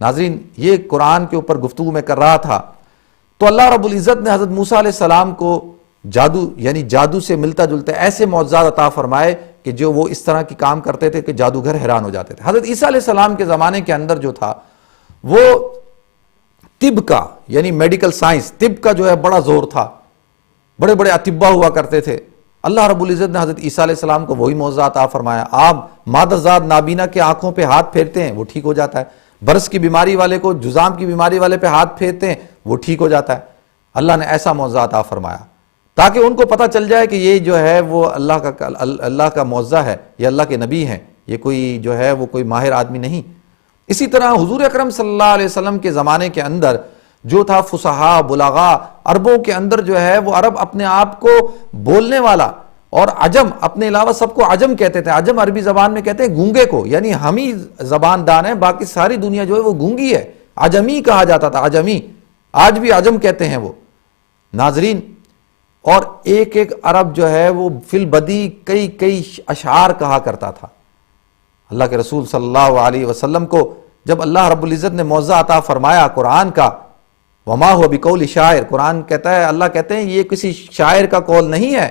ناظرین یہ قرآن کے اوپر گفتگو میں کر رہا تھا تو اللہ رب العزت نے حضرت موسیٰ علیہ السلام کو جادو یعنی جادو سے ملتا جلتا ایسے معجزات عطا فرمائے کہ جو وہ اس طرح کی کام کرتے تھے کہ جادوگر حیران ہو جاتے تھے۔ حضرت عیسیٰ علیہ السلام کے زمانے کے اندر جو تھا وہ طب کا یعنی میڈیکل سائنس طب کا جو ہے بڑا زور تھا، بڑے بڑے اطباء ہوا کرتے تھے۔ اللہ رب العزت نے حضرت عیسیٰ علیہ السلام کو وہی معجزات عطا فرمایا۔ آپ مادرزاد نابینا کے آنکھوں پہ ہاتھ پھیرتے ہیں وہ ٹھیک ہو جاتا ہے، برس کی بیماری والے کو جذام کی بیماری والے پہ ہاتھ پھیرتے ہیں وہ ٹھیک ہو جاتا ہے۔ اللہ نے ایسا معجزہ عطا فرمایا تاکہ ان کو پتہ چل جائے کہ یہ جو ہے وہ اللہ کا معجزہ ہے، یہ اللہ کے نبی ہیں، یہ کوئی جو ہے وہ کوئی ماہر آدمی نہیں۔ اسی طرح حضور اکرم صلی اللہ علیہ وسلم کے زمانے کے اندر جو تھا فصحاء بلغاء، عربوں کے اندر جو ہے وہ عرب اپنے آپ کو بولنے والا اور عجم اپنے علاوہ سب کو عجم کہتے تھے۔ عجم عربی زبان میں کہتے ہیں گونگے کو، یعنی ہم ہی زبان دان ہیں، باقی ساری دنیا جو ہے وہ گونگی ہے، عجمی کہا جاتا تھا، عجمی، آج بھی عجم کہتے ہیں وہ۔ ناظرین اور ایک ایک عرب جو ہے وہ فی البدی کئی کئی اشعار کہا کرتا تھا۔ اللہ کے رسول صلی اللہ علیہ وسلم کو جب اللہ رب العزت نے معجزہ عطا فرمایا قرآن کا، وما هو بقول شاعر، قرآن کہتا ہے، اللہ کہتے ہیں یہ کسی شاعر کا قول نہیں ہے۔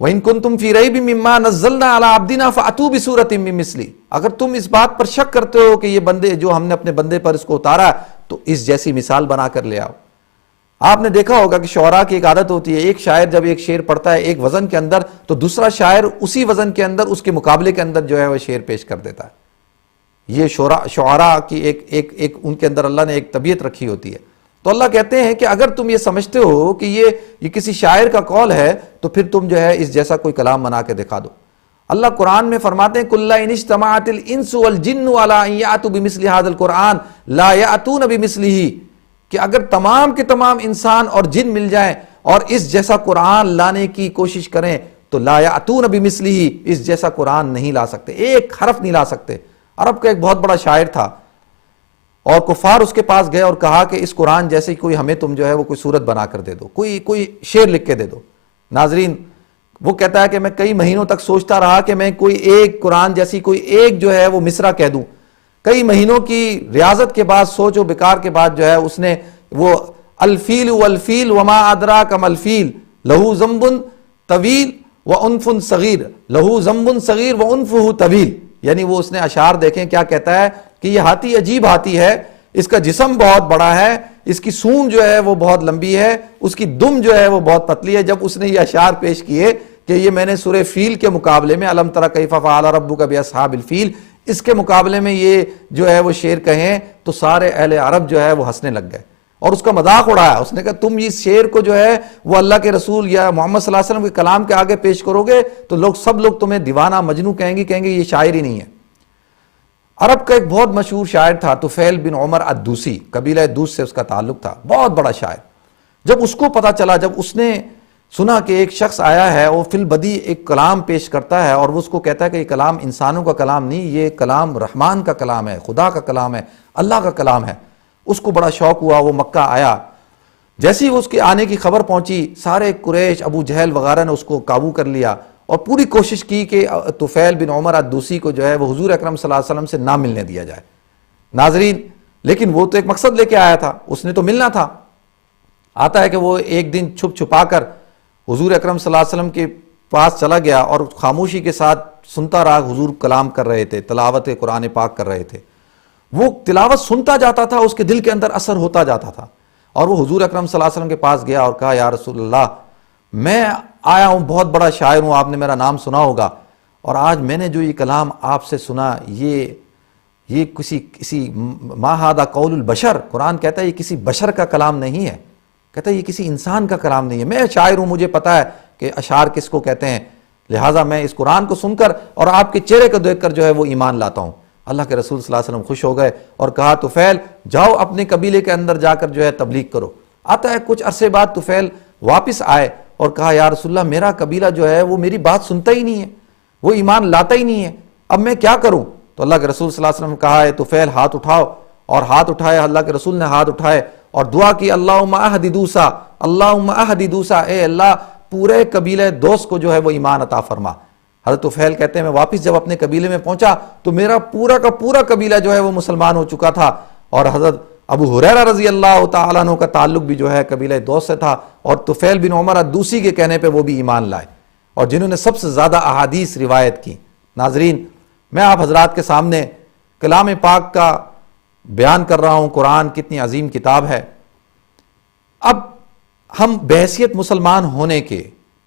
وَإِن كُنتُمْ فِي رَيْبٍ مِّمَّا نَزَّلْنَا عَلَىٰ عَبْدِنَا فَأْتُوا بِسُورَةٍ مِّن مِّثْلِهِ، اگر تم اس بات پر شک کرتے ہو کہ یہ بندے جو ہم نے اپنے بندے پر اس کو اتارا تو اس جیسی مثال بنا کر لے آؤ۔ آپ نے دیکھا ہوگا کہ شعراء کی ایک عادت ہوتی ہے، ایک شاعر جب ایک شعر پڑھتا ہے ایک وزن کے اندر تو دوسرا شاعر اسی وزن کے اندر اس کے مقابلے کے اندر جو ہے وہ شعر پیش کر دیتا ہے۔ یہ شعراء کی ایک ان کے اندر اللہ نے ایک طبیعت رکھی ہوتی ہے۔ تو اللہ کہتے ہیں کہ اگر تم یہ سمجھتے ہو کہ یہ کسی شاعر کا قول ہے تو پھر تم جو ہے اس جیسا کوئی کلام بنا کے دکھا دو۔ اللہ قرآن میں فرماتے ہیں قُلْ لَئِنِ اجْتَمَعَتِ الْإِنسُ وَالْجِنُّ عَلَىٰ أَن يَأْتُوا بِمِثْلِ هَٰذَا الْقُرْآنِ لَا يَأْتُونَ بِمِثْلِهِ، کہ اگر تمام کے تمام انسان اور جن مل جائیں اور اس جیسا قرآن لانے کی کوشش کریں تو لا یأتون بمثلہ، اس جیسا قرآن نہیں لا سکتے، ایک حرف نہیں لا سکتے۔ عرب کا ایک بہت بڑا شاعر تھا اور کفار اس کے پاس گئے اور کہا کہ اس قرآن جیسے کوئی ہمیں تم جو ہے وہ کوئی صورت بنا کر دے دو، کوئی شعر لکھ کے دے دو۔ ناظرین وہ کہتا ہے کہ میں کئی مہینوں تک سوچتا رہا کہ میں کوئی ایک قرآن جیسی کوئی ایک جو ہے وہ مصرع کہہ دوں۔ کئی مہینوں کی ریاضت کے بعد سوچ و بکار کے بعد جو ہے اس نے وہ الفیل والفیل وما ادراک ما الفیل لہو ذنب طویل وانف صغیر، لہو ذنب صغیر وانفہ طویل، یعنی وہ اس نے اشعار دیکھیں کیا کہتا ہے کہ یہ ہاتھی عجیب ہاتھی ہے، اس کا جسم بہت بڑا ہے، اس کی سونڈ جو ہے وہ بہت لمبی ہے، اس کی دم جو ہے وہ بہت پتلی ہے۔ جب اس نے یہ اشعار پیش کیے کہ یہ میں نے سورہ فیل کے مقابلے میں الم تر کیف فعل ربک باصحاب الفیل، اس کے مقابلے میں یہ جو ہے وہ شعر کہیں تو سارے اہل عرب جو ہے وہ ہنسنے لگ گئے اور اس کا مذاق اڑایا۔ اس نے کہا تم اس شعر کو جو ہے وہ اللہ کے رسول یا محمد صلی اللہ علیہ وسلم کے کلام کے آگے پیش کرو گے تو سب لوگ تمہیں دیوانہ مجنوں کہیں گے یہ شاعر ہی نہیں ہے۔ عرب کا ایک بہت مشہور شاعر تھا طفیل بن عمر الدوسی، قبیلہ دوس سے اس کا تعلق تھا، بہت بڑا شاعر۔ جب اس کو پتا چلا، جب اس نے سنا کہ ایک شخص آیا ہے وہ فی البدی ایک کلام پیش کرتا ہے اور وہ اس کو کہتا ہے کہ یہ کلام انسانوں کا کلام نہیں، یہ کلام رحمان کا کلام ہے، خدا کا کلام ہے، اللہ کا کلام ہے، اس کو بڑا شوق ہوا، وہ مکہ آیا۔ جیسے ہی اس کے آنے کی خبر پہنچی سارے قریش ابو جہل وغیرہ نے اس کو قابو کر لیا اور پوری کوشش کی کہ طفیل بن عمر الدوسی کو جو ہے وہ حضور اکرم صلی اللہ علیہ وسلم سے نہ ملنے دیا جائے۔ ناظرین لیکن وہ تو ایک مقصد لے کے آیا تھا، اس نے تو ملنا تھا۔ آتا ہے کہ وہ ایک دن چھپ چھپا کر حضور اکرم صلی اللہ علیہ وسلم کے پاس چلا گیا اور خاموشی کے ساتھ سنتا رہا، حضور کلام کر رہے تھے، تلاوت قرآن پاک کر رہے تھے۔ وہ تلاوت سنتا جاتا تھا، اس کے دل کے اندر اثر ہوتا جاتا تھا اور وہ حضور اکرم صلی اللہ علیہ وسلم کے پاس گیا اور کہا یا رسول اللہ میں آیا ہوں، بہت بڑا شاعر ہوں، آپ نے میرا نام سنا ہوگا، اور آج میں نے جو یہ کلام آپ سے سنا یہ کسی ما ھذا قول البشر، قرآن کہتا ہے یہ کسی بشر کا کلام نہیں ہے، کہتا ہے یہ کسی انسان کا کلام نہیں ہے، میں شاعر ہوں، مجھے پتا ہے کہ اشعار کس کو کہتے ہیں، لہٰذا میں اس قرآن کو سن کر اور آپ کے چہرے کو دیکھ کر جو ہے وہ ایمان لاتا ہوں۔ اللہ کے رسول صلی اللہ علیہ وسلم خوش ہو گئے اور کہا طفیل جاؤ اپنے قبیلے کے اندر جا کر جو ہے تبلیغ کرو۔ آتا ہے کچھ عرصے بعد طفیل واپس آئے اور کہا یا رسول اللہ میرا قبیلہ جو ہے وہ میری بات سنتا ہی نہیں ہے، وہ ایمان لاتا ہی نہیں ہے، اب میں کیا کروں؟ تو اللہ کے رسول صلی اللہ علیہ وسلم نے کہا ہے طفیل ہاتھ اٹھاؤ، اور ہاتھ اٹھائے، اللہ کے رسول نے ہاتھ اٹھائے اور دعا کی اللہم اہد دوسا، اللہم اہد دوسا، اے اللہ پورے قبیلہ دوست کو جو ہے وہ ایمان عطا فرما۔ حضرت طفیل کہتے ہیں میں واپس جب اپنے قبیلے میں پہنچا تو میرا پورا کا پورا قبیلہ جو ہے وہ مسلمان ہو چکا تھا، اور حضرت ابو ہریرہ رضی اللہ تعالیٰ عنہ کا تعلق بھی جو ہے قبیلہ دوس سے تھا، اور طفیل بن عمر الدوسی کے کہنے پہ وہ بھی ایمان لائے، اور جنہوں نے سب سے زیادہ احادیث روایت کی۔ ناظرین، میں آپ حضرات کے سامنے کلام پاک کا بیان کر رہا ہوں، قرآن کتنی عظیم کتاب ہے۔ اب ہم بحیثیت مسلمان ہونے کے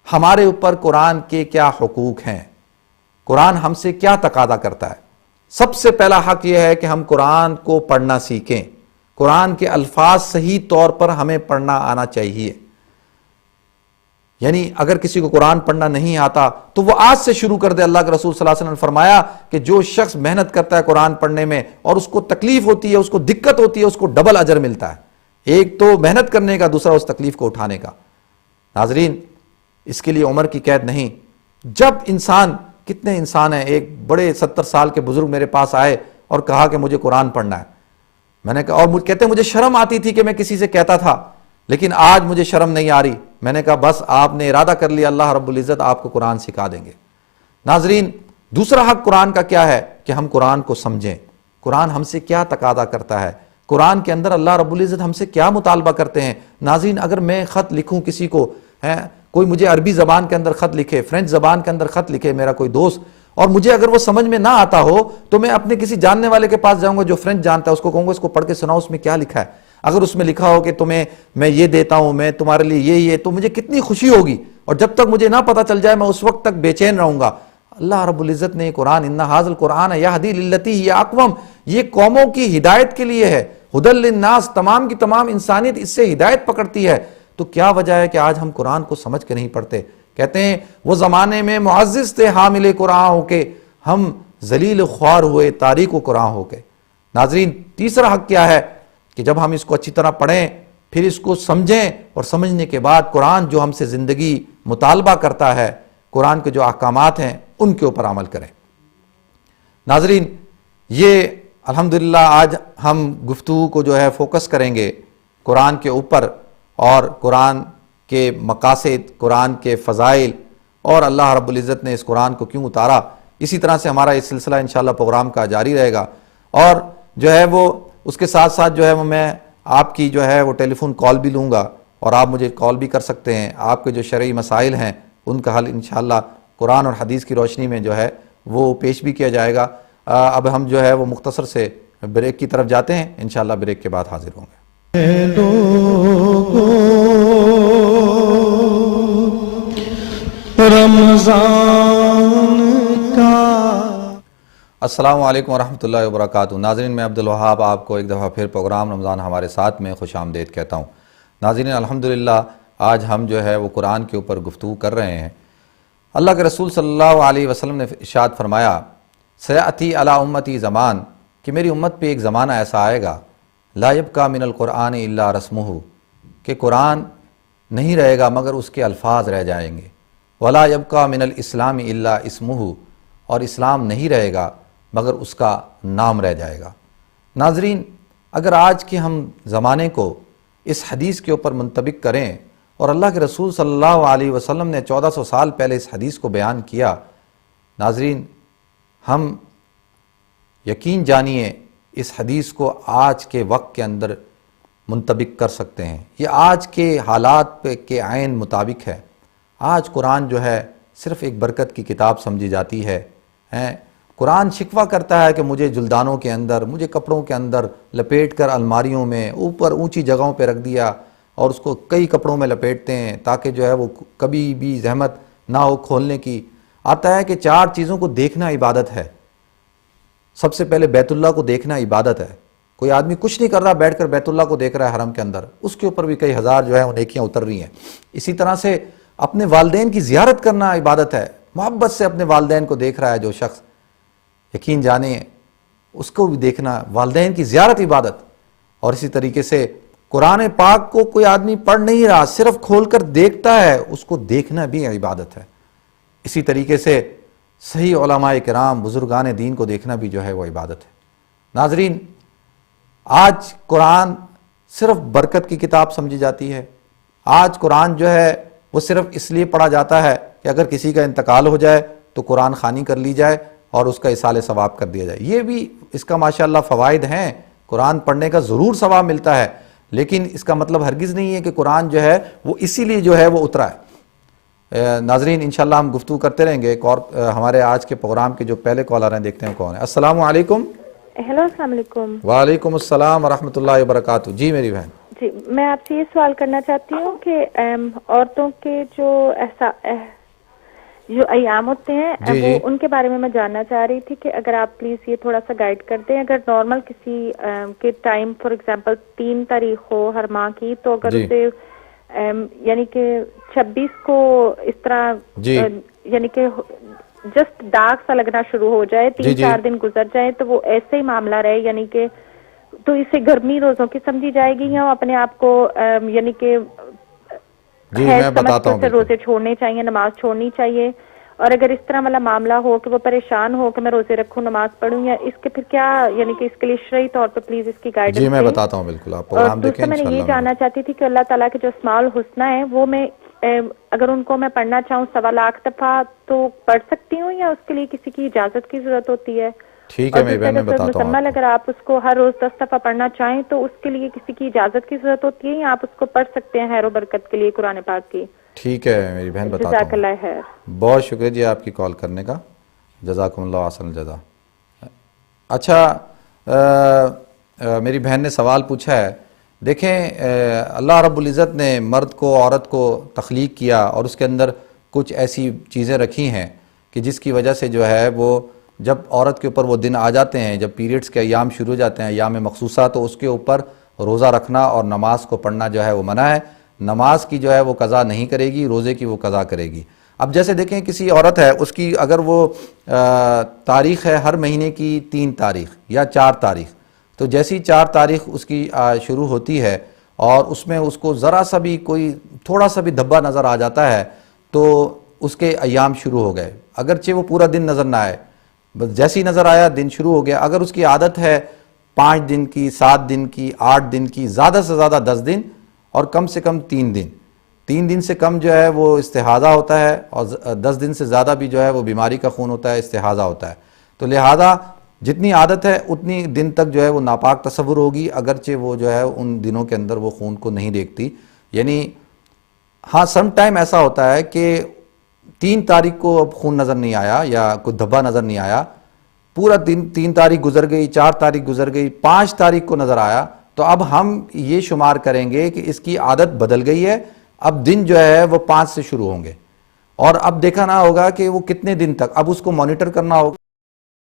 ہمارے اوپر قرآن کے کیا حقوق ہیں، قرآن ہم سے کیا تقاضا کرتا ہے؟ سب سے پہلا حق یہ ہے کہ ہم قرآن کو پڑھنا سیکھیں، قرآن کے الفاظ صحیح طور پر ہمیں پڑھنا آنا چاہیے۔ یعنی اگر کسی کو قرآن پڑھنا نہیں آتا تو وہ آج سے شروع کر دے۔ اللہ کے رسول صلی اللہ علیہ وسلم نے فرمایا کہ جو شخص محنت کرتا ہے قرآن پڑھنے میں اور اس کو تکلیف ہوتی ہے، اس کو دقت ہوتی ہے، اس کو ڈبل اجر ملتا ہے، ایک تو محنت کرنے کا، دوسرا اس تکلیف کو اٹھانے کا۔ ناظرین، اس کے لیے عمر کی قید نہیں۔ جب انسان، کتنے انسان ہیں، ایک بڑے 70 سال کے بزرگ میرے پاس آئے اور کہا کہ مجھے قرآن پڑھنا ہے۔ میں نے کہا، اور کہتے ہیں مجھے شرم آتی تھی کہ میں کسی سے کہتا تھا، لیکن آج مجھے شرم نہیں آ رہی۔ میں نے کہا بس آپ نے ارادہ کر لیا، اللہ رب العزت آپ کو قرآن سکھا دیں گے۔ ناظرین، دوسرا حق قرآن کا کیا ہے کہ ہم قرآن کو سمجھیں، قرآن ہم سے کیا تقاضا کرتا ہے، قرآن کے اندر اللہ رب العزت ہم سے کیا مطالبہ کرتے ہیں۔ ناظرین، اگر میں خط لکھوں کسی کو، کوئی مجھے عربی زبان کے اندر خط لکھے، فرینچ زبان کے اندر خط لکھے میرا کوئی دوست، اور مجھے اگر وہ سمجھ میں نہ آتا ہو تو میں اپنے کسی جاننے والے کے پاس جاؤں گا جو فرینچ جانتا ہے، اس کو کہوں گا اس کو پڑھ کے سناؤ اس میں کیا لکھا ہے۔ اگر اس میں لکھا ہو کہ تمہیں میں یہ دیتا ہوں، میں تمہارے لیے یہ تو مجھے کتنی خوشی ہوگی، اور جب تک مجھے نہ پتہ چل جائے میں اس وقت تک بے چین رہوں گا۔ اللہ رب العزت نے یہ قرآن، ان ھذا القرآن یہدی للتی ہی اقوم، یہ قوموں کی ہدایت کے لیے ہے، ھدی للناس، تمام کی تمام انسانیت اس سے ہدایت پکڑتی ہے۔ تو کیا وجہ ہے کہ آج ہم قرآن کو سمجھ کے نہیں پڑھتے؟ کہتے ہیں وہ زمانے میں معزز تھے حامل قرآن ہو کے، ہم ذلیل خوار ہوئے تاریک و قرآن ہو کے۔ ناظرین، تیسرا حق کیا ہے کہ جب ہم اس کو اچھی طرح پڑھیں، پھر اس کو سمجھیں، اور سمجھنے کے بعد قرآن جو ہم سے زندگی مطالبہ کرتا ہے، قرآن کے جو احکامات ہیں ان کے اوپر عمل کریں۔ ناظرین، یہ الحمدللہ آج ہم گفتگو کو جو ہے فوکس کریں گے قرآن کے اوپر، اور قرآن کے مقاصد، قرآن کے فضائل، اور اللہ رب العزت نے اس قرآن کو کیوں اتارا۔ اسی طرح سے ہمارا یہ سلسلہ انشاءاللہ پروگرام کا جاری رہے گا، اور جو ہے وہ اس کے ساتھ ساتھ جو ہے وہ میں آپ کی جو ہے وہ ٹیلی فون کال بھی لوں گا، اور آپ مجھے کال بھی کر سکتے ہیں۔ آپ کے جو شرعی مسائل ہیں ان کا حل انشاءاللہ قرآن اور حدیث کی روشنی میں جو ہے وہ پیش بھی کیا جائے گا۔ اب ہم جو ہے وہ مختصر سے بریک کی طرف جاتے ہیں، انشاءاللہ بریک کے بعد حاضر ہوں گے۔ السلام علیکم ورحمۃ اللہ وبرکاتہ۔ ناظرین، میں عبدالوہاب آپ کو ایک دفعہ پھر پروگرام رمضان ہمارے ساتھ میں خوش آمدید کہتا ہوں۔ ناظرین، الحمدللہ آج ہم جو ہے وہ قرآن کے اوپر گفتگو کر رہے ہیں۔ اللہ کے رسول صلی اللہ علیہ وسلم نے ارشاد فرمایا، سیأتی علی امتی زمان، کہ میری امت پہ ایک زمانہ ایسا آئے گا، لا یبقی من القرآن الا رسمہ، کہ قرآن نہیں رہے گا مگر اس کے الفاظ رہ جائیں گے، ولا یبقی من الاسلام الا اسمہ، اور اسلام نہیں رہے گا مگر اس کا نام رہ جائے گا۔ ناظرین، اگر آج کے ہم زمانے کو اس حدیث کے اوپر منطبق کریں، اور اللہ کے رسول صلی اللہ علیہ وسلم نے 1400 سال پہلے اس حدیث کو بیان کیا، ناظرین ہم یقین جانیے اس حدیث کو آج کے وقت کے اندر منطبق کر سکتے ہیں۔ یہ آج کے حالات پہ کے عین مطابق ہے۔ آج قرآن جو ہے صرف ایک برکت کی کتاب سمجھی جاتی ہے۔ قرآن شکوہ کرتا ہے کہ مجھے جلدانوں کے اندر، مجھے کپڑوں کے اندر لپیٹ کر الماریوں میں اوپر اونچی جگہوں پہ رکھ دیا، اور اس کو کئی کپڑوں میں لپیٹتے ہیں تاکہ جو ہے وہ کبھی بھی زحمت نہ ہو کھولنے کی۔ آتا ہے کہ 4 چیزوں کو دیکھنا عبادت ہے۔ سب سے پہلے بیت اللہ کو دیکھنا عبادت ہے۔ کوئی آدمی کچھ نہیں کر رہا، بیٹھ کر بیت اللہ کو دیکھ رہا ہے حرم کے اندر، اس کے اوپر بھی کئی ہزار جو ہے وہ نیکیاں اتر رہی ہیں۔ اسی طرح سے اپنے والدین کی زیارت کرنا عبادت ہے۔ محبت سے اپنے والدین کو دیکھ رہا ہے جو شخص، یقین جانے اس کو بھی دیکھنا، والدین کی زیارت عبادت۔ اور اسی طریقے سے قرآن پاک کو کوئی آدمی پڑھ نہیں رہا، صرف کھول کر دیکھتا ہے، اس کو دیکھنا بھی عبادت ہے۔ اسی طریقے سے صحیح علماء کرام، بزرگان دین کو دیکھنا بھی جو ہے وہ عبادت ہے۔ ناظرین، آج قرآن صرف برکت کی کتاب سمجھی جاتی ہے۔ آج قرآن جو ہے وہ صرف اس لیے پڑھا جاتا ہے کہ اگر کسی کا انتقال ہو جائے تو قرآن خوانی کر لی جائے اور اس کا ایصال ثواب کر دیا جائے. یہ بھی اس کا ماشاءاللہ فوائد ہیں. قرآن پڑھنے کا ضرور ثواب ملتا ہے، لیکن اس کا مطلب ہرگز نہیں ہے کہ قرآن جو ہے وہ اسی لیے جو ہے وہ اترا ہے. ناظرین انشاءاللہ ہم گفتگو کرتے رہیں گے. ایک اور ہمارے آج کے پروگرام کے جو پہلے کالر ہیں دیکھتے ہیں کون ہے. السلام علیکم. ہیلو، السلام علیکم. وعلیکم السلام ورحمۃ اللہ وبرکاتہ. جی میری بہن. جی میں آپ سے یہ سوال کرنا چاہتی ہوں کہ عورتوں کے جو ایام ہوتے ہیں جی وہ ان کے بارے میں جاننا چاہ رہی تھی کہ اگر آپ پلیز یہ تھوڑا سا گائیڈ کر دیں. اگر نارمل کسی کے ٹائم فار ایگزامپل 3 تاریخ ہو ہر ماہ کی، تو اگر اسے یعنی کہ 26 کو اس طرح یعنی کہ جسٹ ڈارک سا لگنا شروع ہو جائے، 3-4 دن گزر جائے، تو وہ ایسے ہی معاملہ رہے، یعنی کہ تو اسے گرمی روزوں کی سمجھی جائے گی یا اپنے آپ کو یعنی کہ میں بتاتا ہوں روزے چھوڑنے چاہیے، نماز چھوڑنی چاہیے؟ اور اگر اس طرح والا معاملہ ہو کہ وہ پریشان ہو کہ میں روزے رکھوں نماز پڑھوں، یا اس کے پھر کیا یعنی کہ اس کے لیے شرعی طور پر پلیز اس کی گائیڈنس جی میں بتاتا ہوں بالکل. آپ پروگرام دیکھیں. میں نے یہ جاننا چاہتی تھی کہ اللہ تعالیٰ کے جو اسماء الحسنی ہیں وہ میں اگر ان کو میں پڑھنا چاہوں 1.25 لاکھ دفعہ تو پڑھ سکتی ہوں، یا اس کے لیے کسی کی اجازت کی ضرورت ہوتی ہے؟ ٹھیک ہے میری بہن میں بتاتا ہوں. مکمل اگر آپ اس کو ہر روز 10 دفعہ پڑھنا چاہیں تو اس کے لیے کسی کی اجازت کی ضرورت ہوتی ہے، یا آپ اس کو پڑھ سکتے ہیں خیر و برکت کے لیے قرآن پاک کی؟ ٹھیک ہے میری بہن بتاتا ہوں. جزاک اللہ خیر. بہت شکریہ جی آپ کی کال کرنے کا. جزاکم اللہ احسن الجزا. اچھا میری بہن نے سوال پوچھا ہے. دیکھیں اللہ رب العزت نے مرد کو عورت کو تخلیق کیا اور اس کے اندر کچھ ایسی چیزیں رکھی ہیں کہ جس کی وجہ سے جو ہے وہ جب عورت کے اوپر وہ دن آ جاتے ہیں، جب پیریڈز کے ایام شروع ہو جاتے ہیں، ایام مخصوصہ، تو اس کے اوپر روزہ رکھنا اور نماز کو پڑھنا جو ہے وہ منع ہے. نماز کی جو ہے وہ قضا نہیں کرے گی، روزے کی وہ قضا کرے گی. اب جیسے دیکھیں کسی عورت ہے، اس کی اگر وہ تاریخ ہے ہر مہینے کی 3 تاریخ یا 4 تاریخ، تو جیسی 4 تاریخ اس کی شروع ہوتی ہے اور اس میں اس کو ذرا سا بھی کوئی تھوڑا سا بھی دھبا نظر آ جاتا ہے تو اس کے ایام شروع ہو گئے، اگرچہ وہ پورا دن نظر نہ آئے، بس جیسی نظر آیا دن شروع ہو گیا. اگر اس کی عادت ہے 5 دن کی، 7 دن کی، 8 دن کی، زیادہ سے زیادہ 10 دن اور کم سے کم 3 دن، 3 دن سے کم جو ہے وہ استحاضہ ہوتا ہے، اور 10 دن سے زیادہ بھی جو ہے وہ بیماری کا خون ہوتا ہے، استحاضہ ہوتا ہے. تو لہذا جتنی عادت ہے اتنی دن تک جو ہے وہ ناپاک تصور ہوگی، اگرچہ وہ جو ہے ان دنوں کے اندر وہ خون کو نہیں دیکھتی. یعنی ہاں سم ٹائم ایسا ہوتا ہے کہ 3 تاریخ کو اب خون نظر نہیں آیا یا کوئی دھبا نظر نہیں آیا، پورا 3 تاریخ گزر گئی، 4 تاریخ گزر گئی، 5 تاریخ کو نظر آیا، تو اب ہم یہ شمار کریں گے کہ اس کی عادت بدل گئی ہے، اب دن جو ہے وہ 5 سے شروع ہوں گے، اور اب دیکھا نہ ہوگا کہ وہ کتنے دن تک، اب اس کو مانیٹر کرنا ہوگا.